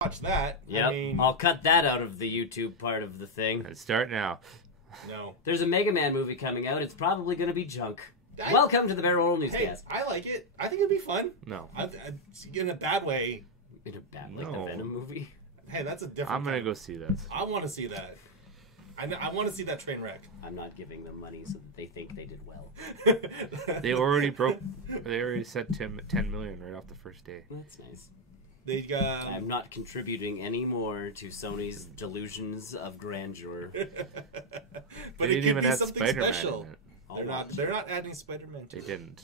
watch that. Yep. I mean, I'll cut that out of the YouTube part of the thing. Let's start now. no. There's a Mega Man movie coming out. It's probably going to be junk. Welcome to the Barrel Roll Newscast. Hey, I like it. I think it'd be fun. No. In a bad way. In a bad, like the Venom movie. Hey, that's a different. I'm gonna go see that. I want to see that. I want to see that train wreck. I'm not giving them money so that they think they did well. They already broke. They already said 10 million right off the first day. That's nice. They got. I'm not contributing any more to Sony's delusions of grandeur. But They it didn't could even be add something Spider-Man special. in it. They're not adding Spider-Man. They didn't.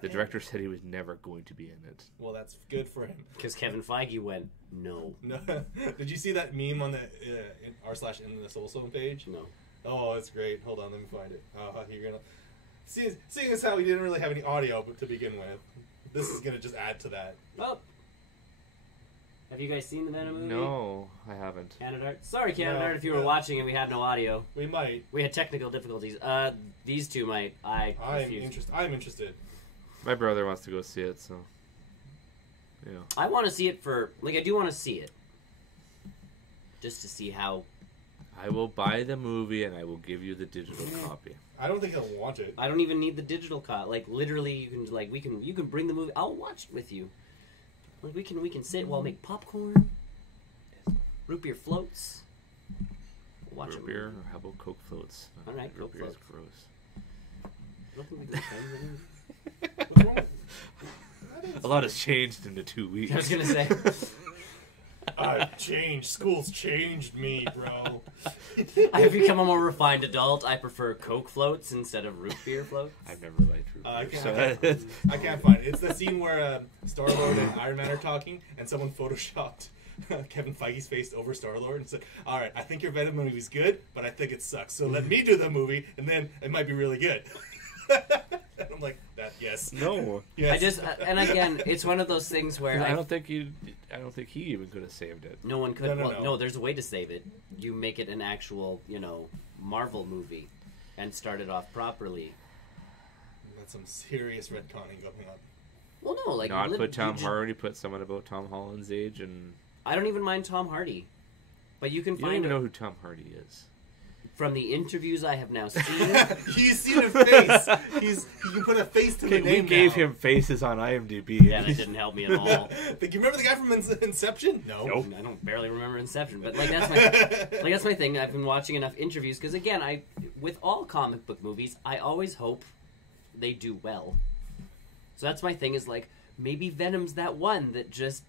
The director said he was never going to be in it. Well, that's good for him. Because Kevin Feige went, no. No. Did you see that meme on the r/in the Soul Zone page? No. Oh, it's great. Hold on, let me find it. You're gonna seeing as how we didn't really have any audio to begin with. This is gonna just add to that. Oh. Have you guys seen the Venom movie? No, I haven't. Canada. Sorry, Canada, No, if you were watching and we had no audio. We might. We had technical difficulties. These two might. I'm interested. My brother wants to go see it, so yeah. I want to see it for I do want to see it, just to see how. I will buy the movie and I will give you the digital copy. I don't think he'll want it. I don't even need the digital copy. Like literally, you can bring the movie. I'll watch it with you. Like we can sit while make popcorn, root beer floats. We'll watch Root beer, or how about Coke floats? All right, root Coke beer is floats. gross. I don't think we can find it. What's wrong with A lot has changed in the 2 weeks. I was gonna say. I've changed. School's changed me, bro. I have become a more refined adult. I prefer Coke floats instead of root beer floats. I've never liked root beer. I can't find it. It's the scene where Star-Lord and Iron Man are talking, and someone photoshopped Kevin Feige's face over Star-Lord and said, "All right, I think your Venom movie's good, but I think it sucks. So let me do the movie, and then it might be really good." And I'm like, yes. No. Yes. And again, it's one of those things where I don't think he even could have saved it. no one could. No. There's a way to save it. You make it an actual, Marvel movie, and start it off properly. That's some serious retconning going on. Well, no, like Not put Tom Hardy, put someone about Tom Holland's age, and I don't even mind Tom Hardy, but you can you don't find even know who Tom Hardy is. from the interviews I have now seen. He's seen a face. He can put a face to the name. We gave him faces on IMDb. Yeah, that didn't help me at all. You remember the guy from Inception? No. Nope. I don't barely remember Inception, but that's my thing. I've been watching enough interviews because again, with all comic book movies, I always hope they do well. So that's my thing. Is like maybe Venom's that one that just,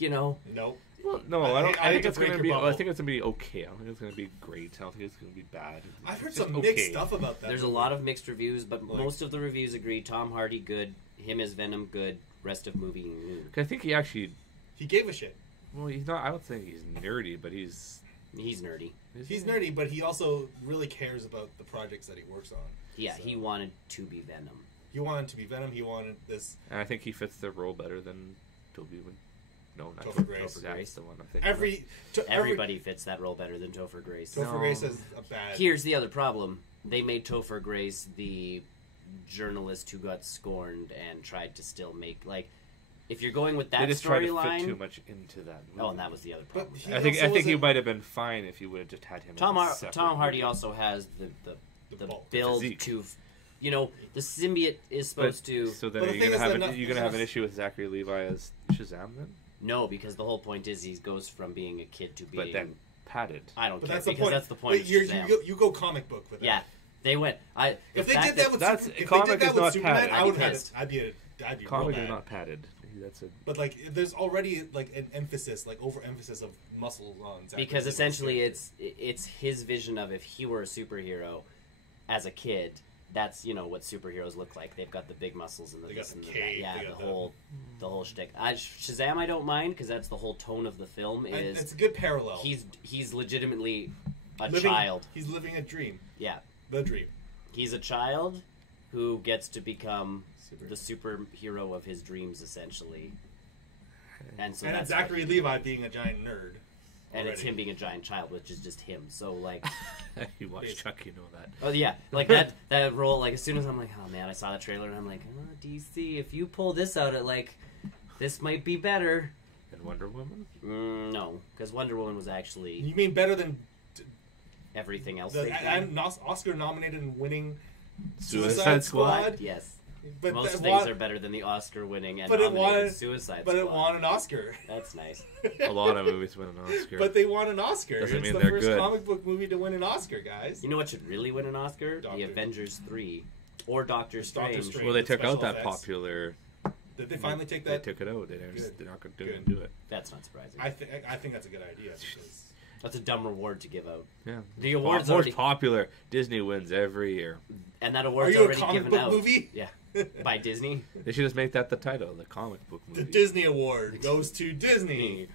Nope. Well, no, I think it's break going to your be. bubble. I think it's going to be okay. I don't think it's going to be great. I don't think it's going to be bad. I've heard It's some just mixed okay. stuff about that. There's a movie. lot of mixed reviews, but Like- most of the reviews agree Tom Hardy good, him as Venom good, rest of movie. 'Cause I think he actually. He gave a shit. Well, he's not. I don't think he's nerdy, but he's. He's nerdy. He's nerdy, but he also really cares about the projects that he works on. Yeah, So- he wanted to be Venom. He wanted to be Venom. He wanted this. And I think he fits the role better than Toby would. No, not Topher Grace. That's the one I'm thinking. of. Everybody fits that role better than Topher Grace. Topher No. Grace has a bad. Here's the other problem. They made Topher Grace the journalist who got scorned and tried to still make, if you're going with They that just tried to fit storyline... too much into that movie. Oh, and that was the other But problem. he I think also he wasn't- might have been fine if you would have just had him. Tom as a separate Hardy movie. also has the bulk. build Physique. to... the symbiote is supposed to... So then But are the you thing gonna is have that you're gonna have an issue with Zachary Levi as Shazam then? No, because the whole point is he goes from being a kid to being... But then padded. I don't But care, that's the because point. that's the point But of you Shazam. go comic book with it. Yeah, they went... If they did that with that's- Superman, if comic they did that is with not Superman, padded. I would I'd be have. pissed. I'd be Comic real is mad. not padded. That's a But there's already an emphasis, overemphasis of muscles on. Zachary Because Levi's essentially character. it's his vision of if he were a superhero as a kid, that's what superheroes look like. They've got the big muscles and the They got this the and the cape, that. Yeah, they the got the- whole shtick. Shazam I don't mind because that's the whole tone of the film is It's a good parallel. he's legitimately a Living- child. He's living a dream. Yeah. The dream. He's a child who gets to become Super. the superhero of his dreams essentially. And so And that's Zachary Levi being a giant nerd. and it's already. him being a giant child, which is just him. So you watch Chuck, you know that. oh yeah, that role. As soon as I'm like, oh man, I saw the trailer and I'm like, oh, DC, if you pull this out, this might be better. And Wonder Woman? No, because Wonder Woman was actually You mean better than everything else. I'm Oscar nominated and winning Suicide Squad? Yes. But Most that things won- are better than the Oscar-winning and But it nominated won- Suicide But Squad. it won an Oscar. That's nice. A lot of movies win an Oscar. But they won an Oscar. Doesn't It's mean the they're first good. comic book movie to win an Oscar, guys. You know what should really win an Oscar? The Doctor. Avengers 3. Or Doctor Strange. Strange. Well, they took Special out that effects. popular... Did they finally take They that? took it out. They're Good. not going to Good. do it. That's not surprising. I think that's a good idea. Because That's a dumb reward to give out. Yeah. The award's Most already... popular. Disney wins every year. And that Are award's you a already comic given book out. movie? Yeah. By Disney. They should just make that the title, the comic book movie. The Disney Award goes to Disney.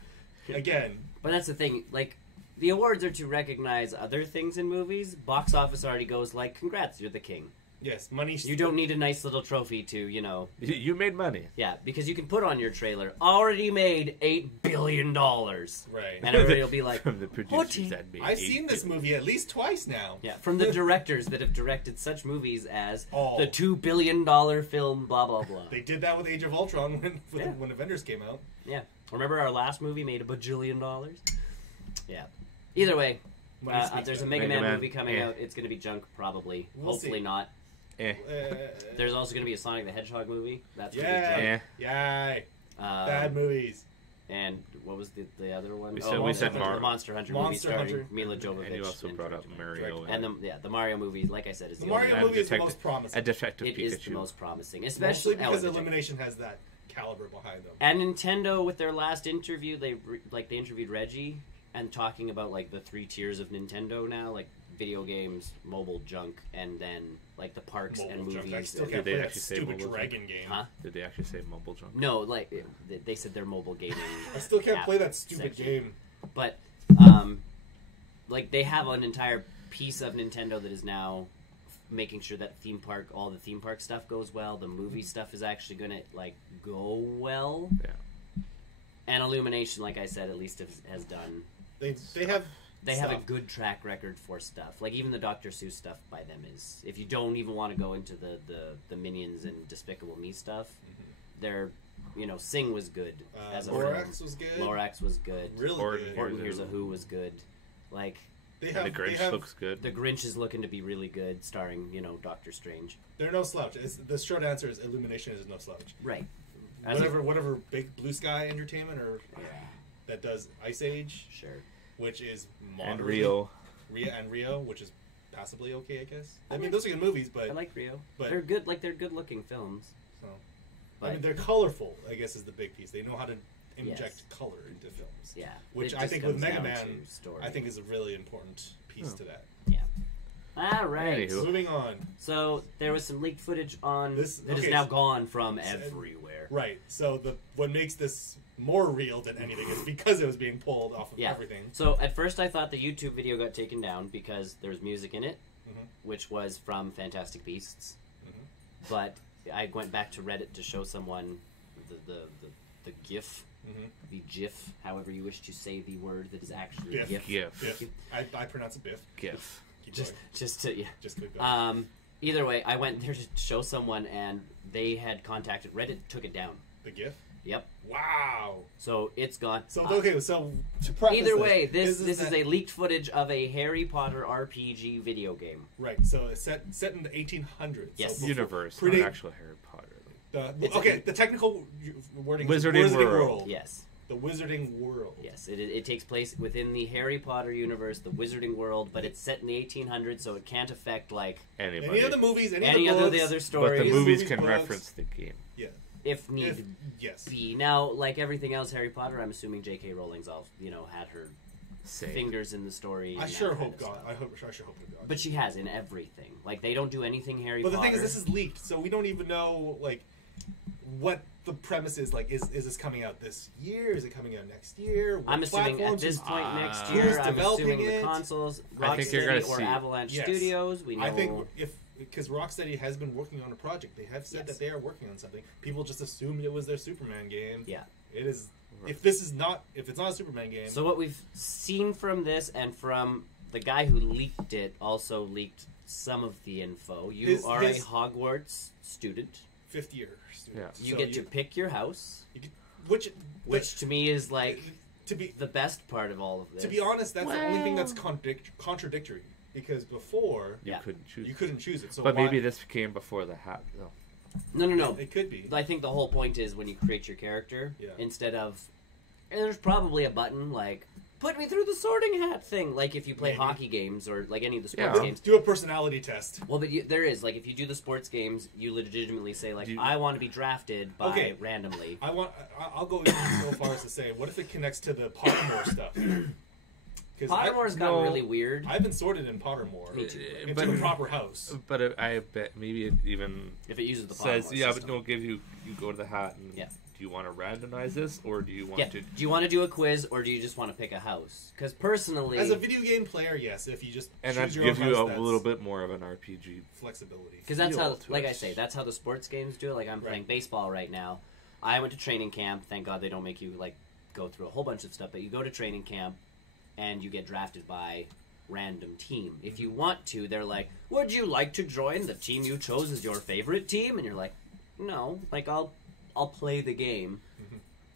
Again. But that's the thing, like, the awards are to recognize other things in movies. Box office already goes like, congrats, you're the king. Yes, money. You don't need a nice little trophy to, you know... You made money. Yeah, because you can put on your trailer, already made $8 billion. Right. And everybody will be like, From the producers "What?" that made I've $8 seen this billion. movie at least twice now. yeah, from the directors that have directed such movies as Oh. the $2 billion film, blah, blah, blah. They did that with Age of Ultron when Yeah. when Avengers came out. Yeah. Remember our last movie made $1 bajillion? Yeah. Either way, Money speaks there's a better. Mega Mega Man Man, movie coming yeah. out. It's going to be junk, probably. We'll Hopefully see. not. Eh. There's also going to be a Sonic the Hedgehog movie. That's going to be Yeah. junk. Yay. Bad Um, movies. and what was the other one? We Oh, said- we said the Monster Hunter movie Monster starring Hunter. Mila Jovovich. And you also brought up Mario. And the Mario movie, like I said, is The the Mario only movie is the Detective- most promising. A Detective It Pikachu. is the most promising, Mostly especially because oh, Illumination has that caliber behind them. And Nintendo, with their last interview, they interviewed Reggie and talking about like the 3 tiers of Nintendo now, like video games, mobile junk, and then like the parks and Mobile junk. I movies. still and- can't they play that actually say stupid mobile dragon game. Huh? Did they actually say mobile junk? No, like they said they're mobile gaming. I still can't app play that stupid section. game. But like they have an entire piece of Nintendo that is now making sure that all the theme park stuff goes well. The movie stuff is actually going to like go well. Yeah. And Illumination, like I said, at least has done. They have They have a stuff. good track record for stuff. Like even the Dr. Seuss stuff by them is. If you don't even want to go into the Minions and Despicable Me stuff, they're Sing was good as a Lorax film. was good. Lorax was good. Really Horton good. Horton Hears a Who was good. Like They And have, the they Grinch have, looks good. the Grinch is looking to be really good, starring Doctor Strange. They're no slouch. The short answer is Illumination is no slouch. Right. As a- Whatever big Blue Sky Entertainment or Yeah. that does Ice Age, Sure. which is And moderately- Rio. Rio, which is passably okay, I guess. I mean, those are good movies, but I like Rio. but- They're good. Like they're good-looking films. so, But I mean, they're colorful. I guess is the big piece. They know how to inject Yes. color into films. yeah. Which It I just think with comes Mega down Man, to story. I think is a really important piece Oh. to that. All right. Anywho. Moving on. So there was some leaked footage on This- that is okay, now so- gone from everywhere. Right. So what makes this more real than anything is because it was being pulled off of Yeah. everything. So at first I thought the YouTube video got taken down because there's music in it, Mhm. which was from Fantastic Beasts. Mhm. But I went back to Reddit to show someone the GIF, the GIF, however you wish to say the word that is actually Biff. GIF. GIF. Biff. I pronounce it Biff. GIF. Keep Just going. to Just keep going. either way, I went there to show someone, and they had contacted Reddit, took it down. The GIF. Yep. Wow. So it's gone. So okay. So to preface Either way, this is is a leaked footage of a Harry Potter RPG video game. right. So it's set in the 1800s. Yes. So before- Universe, pretty- not actual Harry Potter. the technical wording is Wizarding Wizarding World. Yes. The Wizarding World. Yes, it takes place within the Harry Potter universe, the Wizarding World, but it's set in the 1800s, so it can't affect like Anybody. Any of the movies, any any of other the the other but stories, the movies movies, can books. reference the game. Yeah. if need If, yes. be. Now, like everything else Harry Potter, I'm assuming J.K. Rowling's all had her Same. fingers in the story. I and sure that kind hope of God. stuff. I sure hope to God. But she has in everything. Like they don't do anything Harry But the Potter. thing is, this is leaked, so we don't even know like what the premise is. Like, is this coming out this year? Is it coming out next year? What I'm assuming at platforms? this point next Who's year, I'm developing assuming the it? consoles, I think you're gonna Rocksteady or see- Avalanche Yes. Studios. We know. I think because Rocksteady has been working on a project, they have said Yes. that they are working on something. People just assumed it was their Superman game. Yeah. It is. If it's not a Superman game, So what we've seen from this, and from the guy who leaked it, also leaked some of the info. You His- are his- a Hogwarts student. 50 years. Yeah. You get to pick your house. which to me is like to be the best part of all of this. To be honest, that's the only thing that's contradictory. Because before you couldn't choose it. So but maybe this came before the hat, though. No. It could be. I think the whole point is when you create your character, instead of... And there's probably a button like, put me through the sorting hat thing. Like if you play hockey games or like any of the sports games. Do a personality test. Well, but there is. Like if you do the sports games, you legitimately say like, I want to be drafted by randomly. I'll go even so far as to say, what if it connects to the Pottermore stuff? Pottermore's gotten really weird. I've been sorted in Pottermore into a proper house. But I bet maybe it even if it uses the says Pottermore system. but no, you go to the hat and do you want to randomize this or do you want to? Do you want to do a quiz or do you just want to pick a house? Because personally, as a video game player, yes. If you just that gives you a little bit more of an RPG flexibility. Because that's how, like I say, that's how the sports games do it. Like I'm playing baseball right now. I went to training camp. Thank God they don't make you like go through a whole bunch of stuff. But you go to training camp. And you get drafted by random team. If you want to, they're like, would you like to join the team you chose as your favorite team? And you're like, no, like I'll play the game.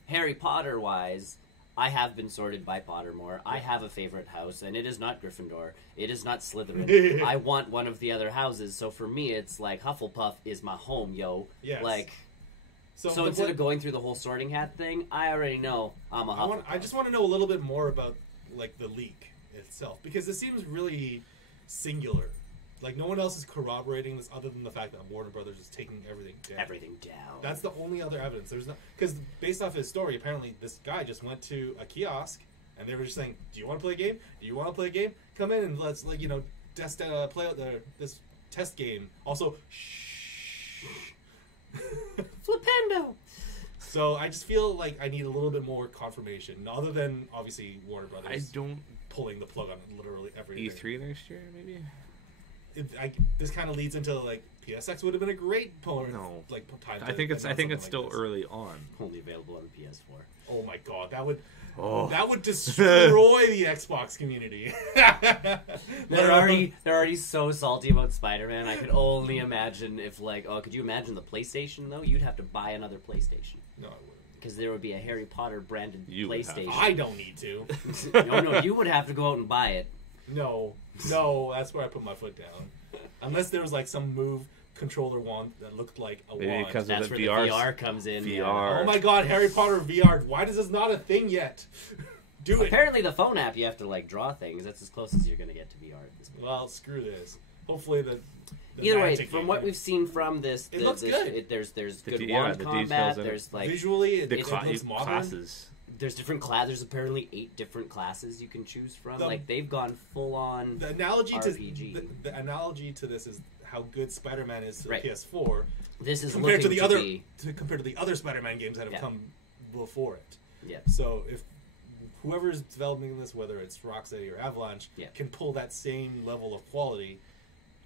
Harry Potter wise, I have been sorted by Pottermore. I have a favorite house, and it is not Gryffindor. It is not Slytherin. I want one of the other houses. So for me, it's like Hufflepuff is my home, yo. Yes. Like, so instead of going through the whole sorting hat thing, I already know I'm a Hufflepuff. I just want to know a little bit more about like the leak itself, because it seems really singular. Like no one else is corroborating this other than the fact that Warner Brothers is taking everything down. That's the only other evidence. There's no, because based off his story, apparently this guy just went to a kiosk and they were just saying, "Do you want to play a game? Do you want to play a game? Come in and let's play out this test game." Also, shh. Flipendo. So I just feel like I need a little bit more confirmation, other than obviously Warner Brothers. Pulling the plug on literally everything. E3 next year, maybe. This kind of leads into like PSX would have been a great time. I think it's still early on. Only available on the PS4. Oh my god, that would destroy the Xbox community. They're already so salty about Spider-Man. I could only imagine if could you imagine the PlayStation though? You'd have to buy another PlayStation. No, I wouldn't. Because there would be a Harry Potter branded PlayStation. I don't need to. No, you would have to go out and buy it. No, that's where I put my foot down. Unless there was like some Move controller wand that looked like a wand. Because that's where the VR comes in. VR. Yeah. Oh my god, Harry Potter VR. Why is this not a thing yet? Do it. Apparently the phone app you have to like draw things. That's as close as you're going to get to VR at this point. Well, screw this. Hopefully the either way, from what we've seen from this, it looks good. There's good wand combat. There's like visually, it looks modern. Classes. There's different There's apparently 8 different classes you can choose from. They've gone full on. The analogy RPG. The analogy to this is how good Spider-Man is to the PS4. This is compared to the other Spider-Man games that have come before it. Yeah. So if whoever's developing this, whether it's Rocksteady or Avalanche, can pull that same level of quality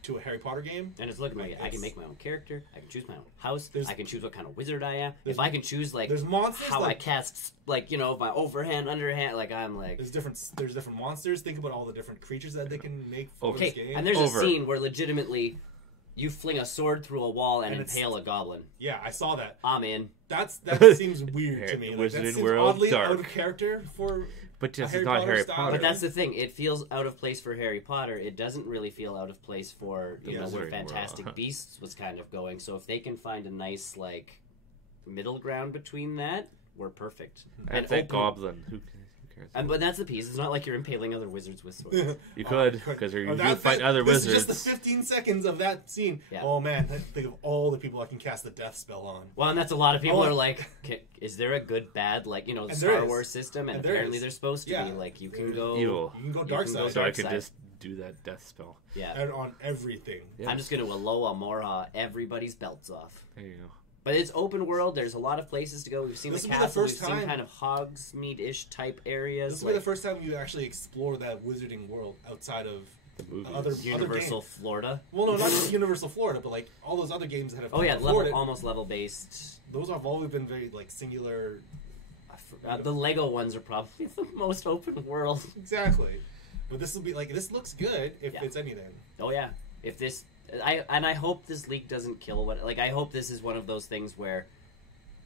to a Harry Potter game, and it's looking like I can make my own character, I can choose my own house, I can choose what kind of wizard I am. If I can choose there's monsters, how I cast my overhand, underhand, there's different monsters. Think about all the different creatures that they can make for this game. And there's a scene where legitimately you fling a sword through a wall and impale a goblin. Yeah, I saw that. I'm in. That seems weird to me. That seems oddly out of character for. But just not Harry Potter. But that's the thing. It feels out of place for Harry Potter. It doesn't really feel out of place for where Fantastic Beasts was kind of going. So if they can find a nice middle ground between that, we're perfect. And that goblin. Who cares? But that's the piece. It's not like you're impaling other wizards with swords. You could, because you fight other wizards. This is just the 15 seconds of that scene. Yeah. Oh man, think of all the people I can cast the death spell on. Well, and that's a lot of people are like, is there a good, bad, the Star Wars system? And apparently there's supposed to be. You can go evil. You can go dark side. So I could just do that death spell. Yeah. And on everything. Yeah. I'm just going to Aloha Morha everybody's belts off. There you go. But it's open world. There's a lot of places to go. We've seen the castle. We've seen kind of Hogsmeade-ish type areas. This will be the first time you actually explore that wizarding world outside of other Universal Florida. Well, no, not just Universal Florida, but all those other games that have. Almost level based. Those have always been very singular. The Lego ones are probably the most open world. Exactly, but this will be this looks good if it's anything. Oh yeah, if this. I hope this leak doesn't kill I hope this is one of those things where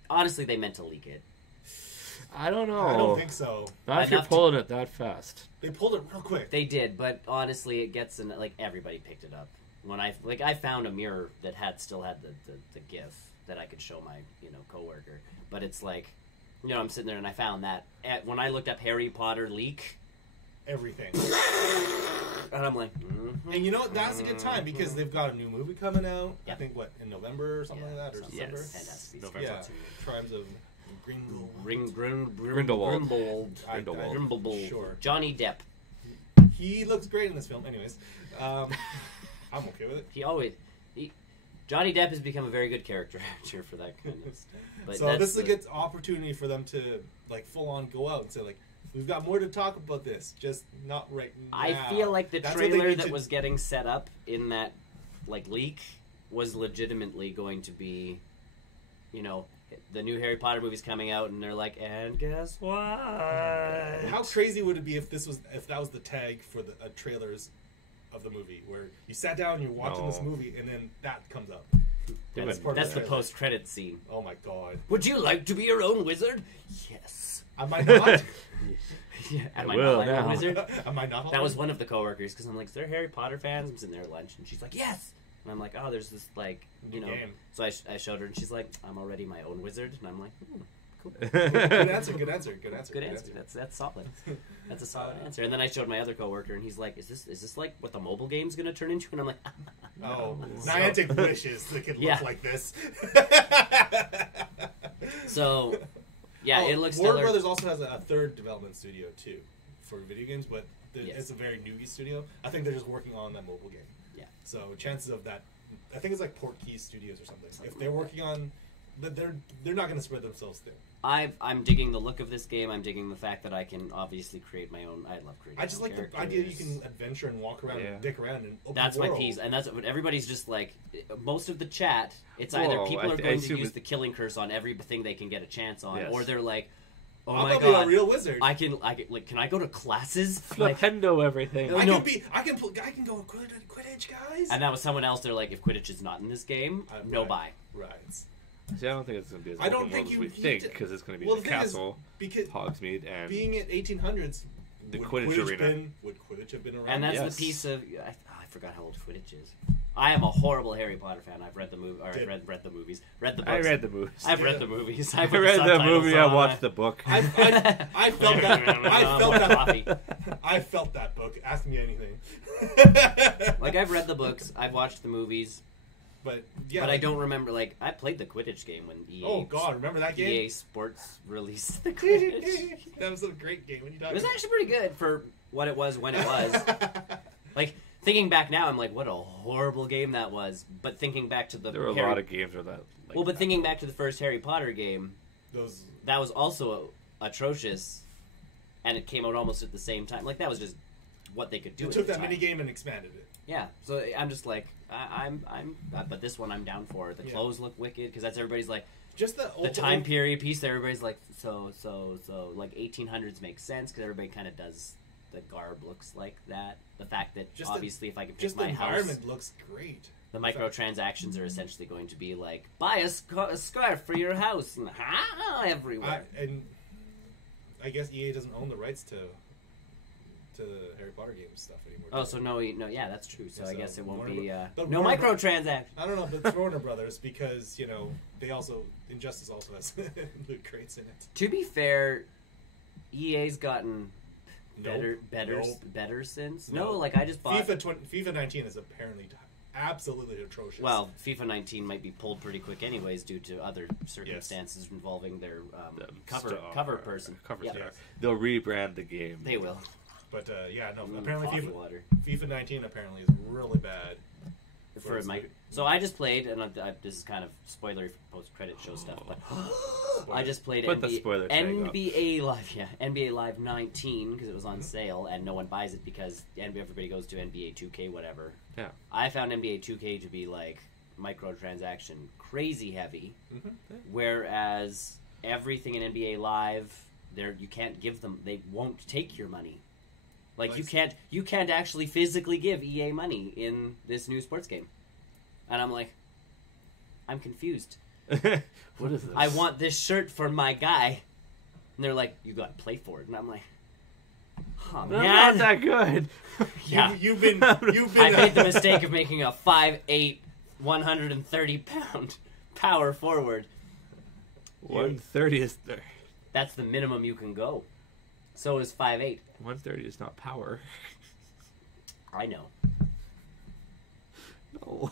honestly they meant to leak it. I don't know. I don't think so. Not if you're pulling it that fast. They pulled it real quick. They did, but honestly, it gets in. Like everybody picked it up. When I found a mirror that still had the GIF that I could show my coworker, but it's like, I'm sitting there and I found that when I looked up Harry Potter leak. Everything. And I'm like, and you know what? That's a good time because they've got a new movie coming out. Yep. I think in November or something like that, or December. Yes. November. Yeah, Tribes of Grindelwald. Sure. Johnny Depp. He looks great in this film. Anyways, I'm okay with it. Johnny Depp has become a very good character actor for that kind of. But so this is a good opportunity for them to full on go out and say we've got more to talk about this, just not right now. I feel like the trailer that was getting set up in that leak was legitimately going to be, the new Harry Potter movie's coming out, and they're like, and guess what? How crazy would it be if that was the tag for the trailers of the movie, where you sat down and you're watching this movie, and then that comes up. That's the post-credit scene. Oh my god! Would you like to be your own wizard? Yes. Am I not? Am I not my own wizard? Am I not? That was one of the coworkers because I'm like, is there Harry Potter fans? I'm sitting there at lunch, and she's like, yes. And I'm like, oh, there's this game. So I showed her, and she's like, I'm already my own wizard, and I'm like, cool. Good answer. That's solid. That's a solid answer. And then I showed my other coworker, and he's like, "Is this like what the mobile game's gonna turn into?" And I'm like, "Oh, Niantic wishes that could look like this." So, yeah, it looks. Warner Brothers also has a third development studio too for video games, but it's a very newy studio. I think they're just working on that mobile game. Yeah. So chances of that, I think it's like Portkey Studios or something. If they're working on. But they're not going to spread themselves thin. I'm digging the look of this game. I'm digging the fact that I can obviously create my own. I love creating. I just like the idea you can adventure and walk around and dick around and open That's the world. my piece, and that's what everybody's just like. Most of the chat, it's either people are going to use the killing curse on everything they can get a chance on, or they're like, "Oh my god, be a real wizard! I can can I go to classes? Flipendo everything. I can go Quidditch, guys." And that was someone else. They're like, "If Quidditch is not in this game, no buy." Right. See, I don't think it's going to be as open world as we think, because it's going to be the castle, Hogsmeade, and being at 1800s, the Quidditch arena. Would Quidditch have been around? And that's the piece of I forgot how old Quidditch is. I am a horrible Harry Potter fan. I've read the movie. Or I've read the movies. Read the books. I read the movies. I've read the movies. I read the movie. I watched the book. I felt that. I felt that book. Ask me anything. I've read the books. I've watched the movies. But I don't remember. I played the Quidditch game when EA. Oh God, remember that game? EA Sports released the Quidditch. That was a great game. It was actually pretty good for what it was when it was. Thinking back now, I'm like, what a horrible game that was. But thinking back to there were a lot of games that. But thinking back to the first Harry Potter game, that was also atrocious, and it came out almost at the same time. That was just what they could do. They took that mini game and expanded it. Yeah, so I'm just like, but this one I'm down for. The clothes look wicked because that's everybody's like. Just the time period piece. Everybody's like, so 1800s makes sense because everybody kind of does. The garb looks like that. The fact that obviously if I can pick my house, the environment looks great. The microtransactions are essentially going to be like buy a scarf for your house and everywhere. And I guess EA doesn't own the rights to Harry Potter game stuff anymore. Oh, so no, yeah, that's true. So I guess it won't be no microtransactions. I don't know, but it's Warner Brothers because they also Injustice also has loot crates in it. To be fair, EA's gotten better since. No, I just bought FIFA 19 is apparently absolutely atrocious. Well, FIFA 19 might be pulled pretty quick anyways due to other circumstances involving their cover person. They'll rebrand the game. They will. But apparently FIFA 19 apparently is really bad. So I just played, and this is kind of spoilery for post-credit show stuff, but I just played NBA Live 19 because it was on sale, and no one buys it because everybody goes to NBA 2K whatever. Yeah. I found NBA 2K to be microtransaction crazy heavy, whereas everything in NBA Live, you can't give them. They won't take your money. You can't actually physically give EA money in this new sports game. And I'm like, I'm confused. What is this? I want this shirt for my guy. And they're like, you got to play for it. And I'm like, oh, They're man. not that good. Yeah. You've been. I made the mistake of making a 5'8", 130-pound power forward. 130 is there. That's the minimum you can go. So is 5'8". 130 is not power. I know. No.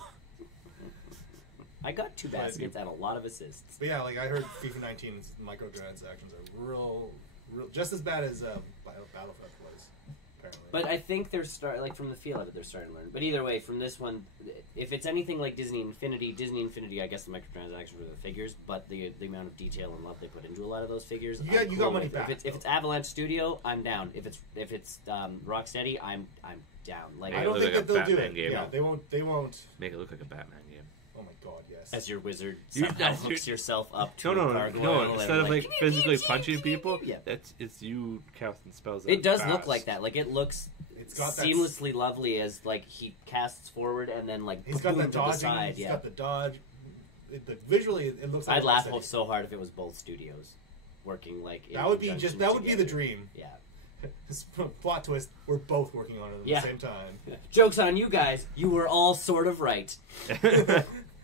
I got 2 baskets and a lot of assists. But yeah, like I heard FIFA 19's microtransactions are real, just as bad as Battlefield was. Apparently. But I think they're from the feel of it, they're starting to learn. But either way, from this one, if it's anything like Disney Infinity, I guess the microtransactions were the figures, but the amount of detail and love they put into a lot of those figures, you got money back. If it's Avalanche Studio, I'm down. If it's Rocksteady, I'm down. Like I don't think that they'll do it. Game. Yeah, they won't make it look like a Batman game. Oh my god, yes. As your wizard somehow hooks yourself up to a gargoyle. No. Instead of like physically punching people, it's you casting spells. It does look like that. Like it looks. It's got seamlessly lovely as like he casts forward and then like he's got the dodging. He's got the dodge. Visually, it looks like I'd laugh so hard if it was both studios working like. That would be the dream. Yeah. Plot twist: we're both working on it at the same time. Joke's on you guys. You were all sort of right.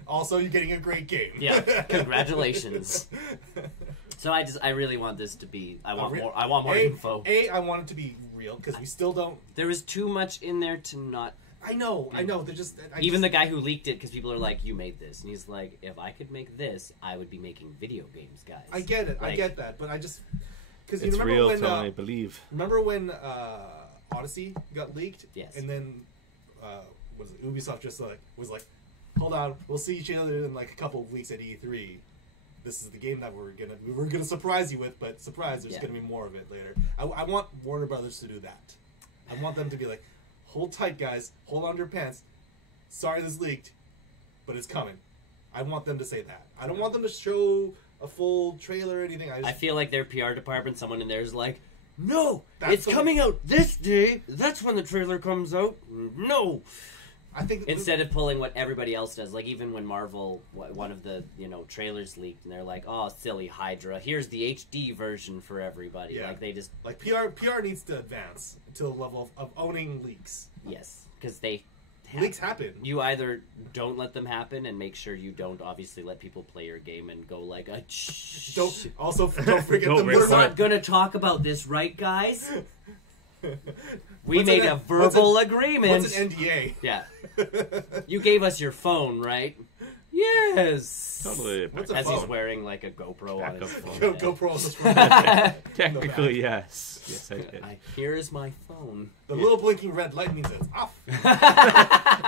Also, you're getting a great game. Yeah, congratulations. So I really want this to be. I want more info. I want it to be real because we still don't. There is too much in there to not. I know. They're just the guy who leaked it because people are like, "You made this," and he's like, "If I could make this, I would be making video games, guys." I get it. I get that, but I just because it's real when, I believe. Remember when Odyssey got leaked? Yes. And then was it Ubisoft just was like, hold on, we'll see each other in like a couple of weeks at E3. This is the game that we're gonna surprise you with, but surprise, there's gonna be more of it later. I want Warner Brothers to do that. I want them to be like, hold tight, guys, hold on to your pants. Sorry this leaked, but it's coming. I want them to say that. I don't want them to show a full trailer or anything. I feel like their PR department, someone in there is like, no, it's coming out this day. That's when the trailer comes out. No. I think instead of pulling what everybody else does, like even when Marvel, one of the trailers leaked, and they're like, "Oh, silly Hydra! Here's the HD version for everybody." Yeah. Like they just like PR needs to advance to the level of owning leaks. Yes, because leaks happen. You either don't let them happen and make sure you don't obviously let people play your game and go like, don't forget we're not gonna talk about this, right, guys? We made a verbal agreement. What's an NDA? Yeah. You gave us your phone, right? Yes. Totally. As he's wearing like a GoPro on his phone. GoPro on his phone. Technically, yes. Yes, I did. Here's my phone. The little blinking red light means it's off.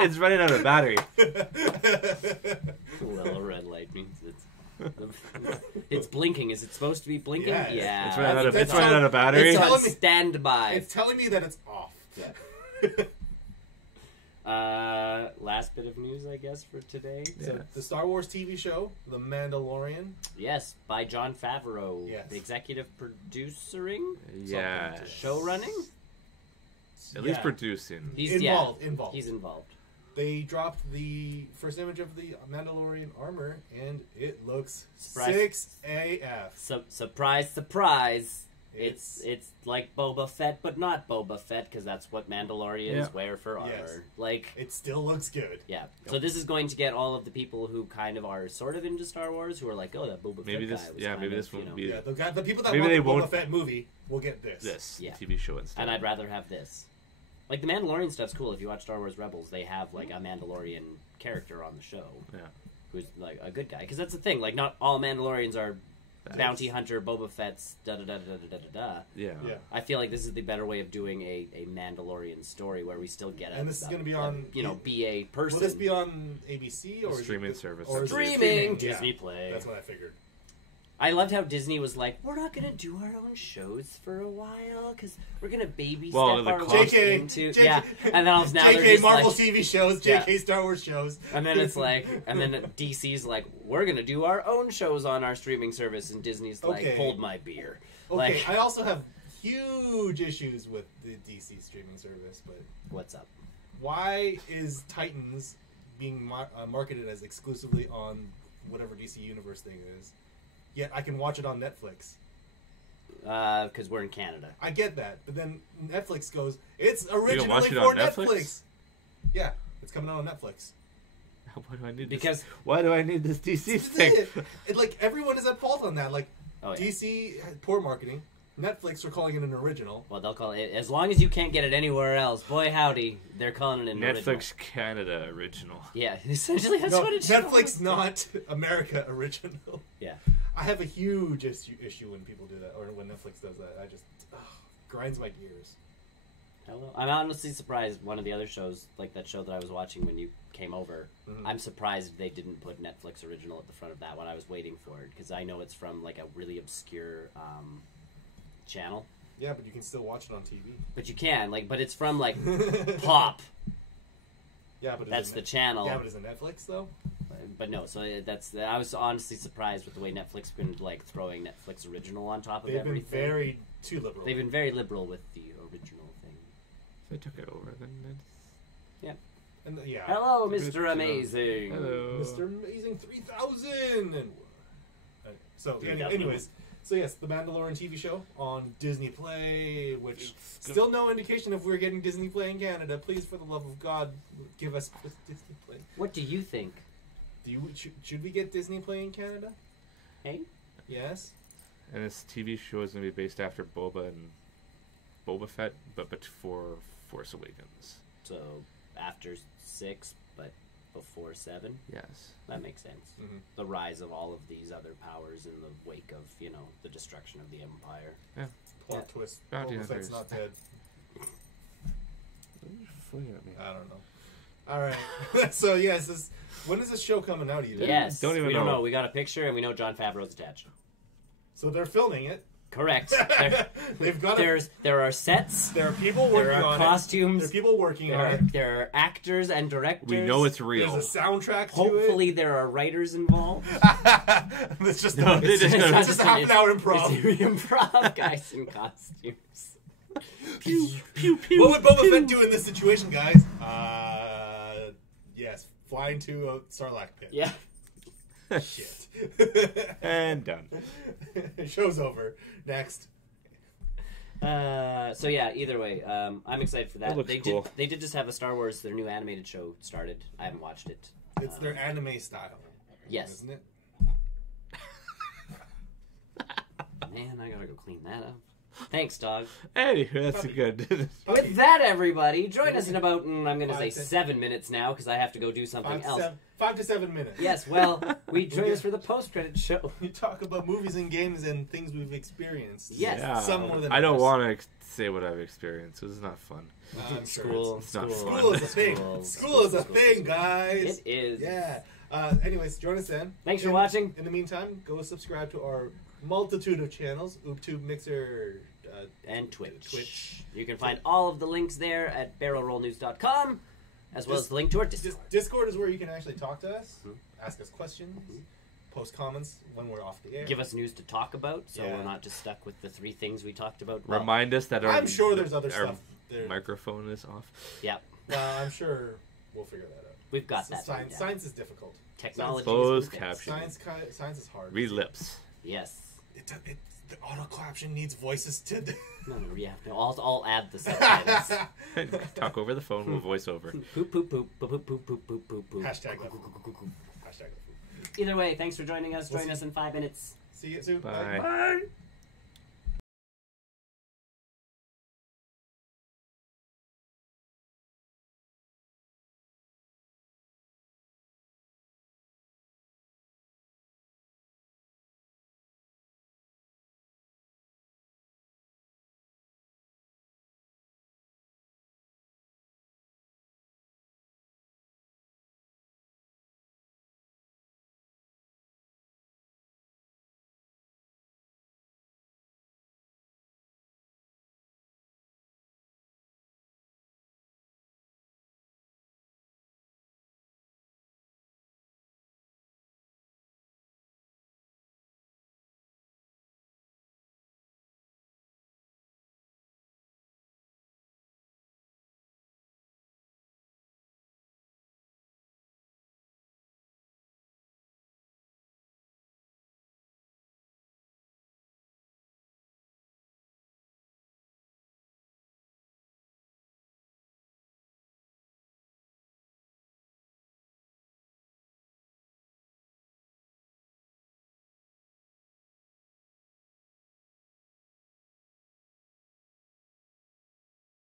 It's running out of battery. The little red light means it's blinking. Is it supposed to be blinking? Yes. Yeah. It's running out of battery. It's on standby. It's telling me that it's off. Yeah. Last bit of news, I guess, for today. Yeah. So the Star Wars TV show, The Mandalorian. Yes, by Jon Favreau. Yes. The executive producing? Yeah. Show running? At least producing. He's involved. He's involved. They dropped the first image of the Mandalorian armor, and it looks 6 AF. Surprise, surprise. It's like Boba Fett, but not Boba Fett, because that's what Mandalorians wear for armor. Yes. Like it still looks good. Yeah. So this is going to get all of the people who kind of are sort of into Star Wars, who are like, oh, that Boba Fett guy was maybe this won't be. Yeah, the people that want the Boba Fett movie will get this. TV show instead. And I'd rather have this. Like the Mandalorian stuff's cool. If you watch Star Wars Rebels, they have like a Mandalorian character on the show. Yeah. Who's like a good guy, because that's the thing. Like not all Mandalorians are bounty hunter, Boba Fett's da da da da da da da. Yeah. I feel like this is the better way of doing a Mandalorian story where we still get and this is going to be on BA person. Will this be on ABC or streaming service? Or streaming Disney Play. That's what I figured. I loved how Disney was like, we're not going to do our own shows for a while because we're going to baby step our way into... Yeah, and then now they're just Marvel like, TV shows, JK Star Wars shows. And then it's like... And then DC's like, we're going to do our own shows on our streaming service, and Disney's like, hold my beer. Okay, like, I also have huge issues with the DC streaming service, but... What's up? Why is Titans being marketed as exclusively on whatever DC Universe thing is? Yet I can watch it on Netflix. Because we're in Canada. I get that, but then Netflix goes, it's originally for Netflix. Yeah, it's coming out on Netflix. Why do I need this? Why do I need this DC thing? Like, everyone is at fault on that. Like, DC had poor marketing. Netflix are calling it an original. Well, they'll call it, as long as you can't get it anywhere else. Boy, howdy, they're calling it an original. Netflix Canada original. Yeah, essentially that's what it's Netflix, not America original. Yeah. I have a huge issue when people do that, or when Netflix does that. I just grinds my gears. Hello. I'm honestly surprised one of the other shows, like that show that I was watching when you came over, I'm surprised they didn't put Netflix original at the front of that one. I was waiting for it, because I know it's from like a really obscure channel. Yeah, but you can still watch it on TV. But you can, but it's from like Pop. Yeah, but that's the channel. Yeah, but is it Netflix though? But no, so I was honestly surprised with the way Netflix been throwing Netflix original on top of everything. They've been very too liberal. They've been very liberal with the original thing. They took it over then. Yeah. And hello, Mr. Amazing. Hello, Mr. Amazing 3000. Anyways. So yes, the Mandalorian TV show on Disney Play, which still no indication if we're getting Disney Play in Canada. Please, for the love of God, give us Disney Play. What do you think? Should we get Disney Play in Canada? Hey? Yes. And this TV show is going to be based after Boba Fett, but before Force Awakens. So after 6, but before 7? Yes. That makes sense. Mm-hmm. The rise of all of these other powers in the wake of, the destruction of the Empire. Yeah. Plot twist. Boba Fett's not dead. I don't know. All right. So, yes, when is this show coming out, either? Yes. We don't know. We got a picture, and we know Jon Favreau's attached. So they're filming it. Correct. They've got there are sets. There are people working on it. There are costumes. There are people working on it. There are actors and directors. We know it's real. There's a soundtrack to Hopefully there are writers involved. It's just half an hour improv. It's improv guys in costumes. Pew, pew, pew. What would Boba Fett do in this situation, guys? Yes, fly into a Sarlacc pit. Yeah. Shit. And done. Show's over. Next. So yeah, either way, I'm excited for that. It looks cool. They did just have a Star Wars, their new animated show started. I haven't watched it. It's their anime style. Yes. Isn't it? Man, I gotta go clean that up. Thanks, dog. Hey, that's good. With that, everybody, join us in about, I'm going to say 7 minutes now, because I have to go do something else. 5 to 7 minutes. Yes, well, we join us for the post-credit show. You talk about movies and games and things we've experienced. Yes. Yeah. Some more than I don't others. want to say what I've experienced. This is not fun. School is a thing. School is a thing, guys. It is. Yeah. Anyways, join us then. Thanks for watching. In the meantime, go subscribe to our multitude of channels: YouTube, Mixer, and Twitch. You can find all of the links there at barrelrollnews.com, as well as the link to our Discord. Discord is where you can actually talk to us, ask us questions, post comments when we're off the air. Give us news to talk about, so we're not just stuck with the 3 things we talked about. Remind us that I'm sure there's other stuff. Our microphone is off. Yeah. I'm sure we'll figure that out. We've got that. Science is difficult. Technology Closed is caption. Science is hard. Read lips. Yes. The auto caption needs voices to. I'll add the subtitles. Talk over the phone. We'll voice over. Poop poop poop poop poop poop poop poop poop poop. Hashtag. Either way, thanks for joining us. Join us in 5 minutes. See you soon. Bye. Bye.